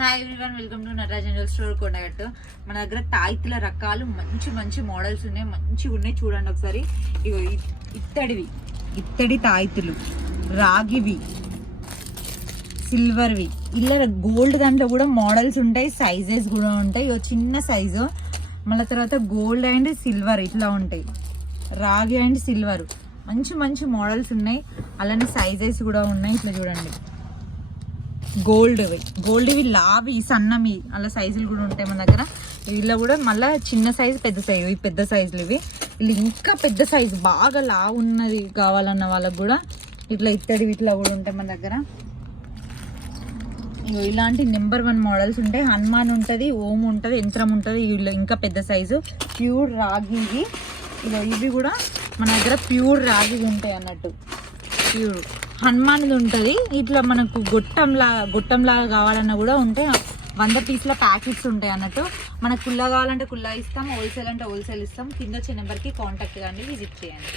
Hi everyone, welcome to Nataraj general store Kondagattu. మన దగ్గర తాయితుల రకాలు మంచి మంచి మోడల్స్ ఉన్నాయి, మంచిగా ఉన్నాయి. చూడండి ఒకసారి. ఇగో ఇత్తడి తాయితులు, రాగివి, సిల్వర్వి, ఇలా గోల్డ్ దాంట్లో కూడా మోడల్స్ ఉంటాయి, సైజెస్ కూడా ఉంటాయి. ఇగో చిన్న సైజు, మళ్ళీ తర్వాత గోల్డ్ అండ్ సిల్వర్ ఇట్లా ఉంటాయి. రాగి అండ్ సిల్వర్ మంచి మంచి మోడల్స్ ఉన్నాయి, అలానే సైజెస్ కూడా ఉన్నాయి. ఇట్లా చూడండి, గోల్డ్వి లావి సన్నమి అలా సైజులు కూడా ఉంటాయి మన దగ్గర. వీళ్ళ కూడా మళ్ళీ చిన్న సైజు పెద్ద సైజు, ఇవి పెద్ద సైజులు. వీళ్ళు ఇంకా పెద్ద సైజు బాగా లావు ఉన్నది కావాలన్న వాళ్ళకు కూడా ఇట్లా ఇత్తడివి ఇట్లా కూడా ఉంటాయి మన దగ్గర. ఇలాంటి నెంబర్ 1 మోడల్స్ ఉంటాయి. హనుమాన్ ఉంటుంది, ఓం ఉంటుంది, యంత్రం ఉంటుంది. వీళ్ళు ఇంకా పెద్ద సైజు ప్యూర్ రాగివి. ఇవి కూడా మన దగ్గర ప్యూర్ రాగి ఉంటాయి అన్నట్టు. ప్యూర్ హనుమాన్ ఉంటుంది. ఇట్లా మనకు గొట్టంలాగా కావాలన్నా కూడా ఉంటాయి. 100 పీసుల ప్యాకెట్స్ ఉంటాయి అన్నట్టు. మనకు కుల్లా కావాలంటే కుల్లా ఇస్తాం, హోల్సేల్ అంటే హోల్సేల్ ఇస్తాం. కింద వచ్చే నెంబర్కి కాంటాక్ట్ కానీ విజిట్ చేయండి.